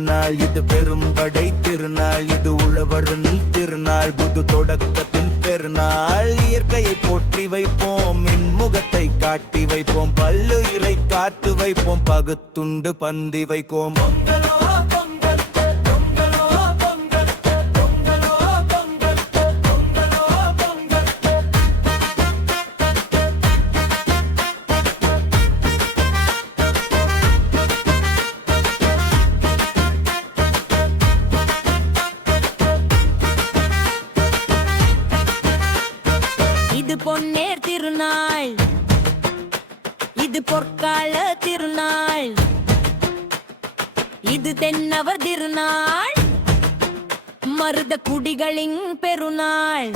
திருநாள், இது பெரும்படை திருநாள், இது உழவரின் திருநாள், புது தொடக்கத்தின் பெருநாள். இயற்கையை போற்றி வைப்போம், மின்முகத்தை காட்டி வைப்போம், பல்லுயிரை காத்து வைப்போம், பகுத்துண்டு பந்தி வைப்போம். இது பொன்னேர் திருநாள், இது பொற்கால திருநாள், இது தென்னவர் திருநாள், மருத குடிகளின் பெருநாள்.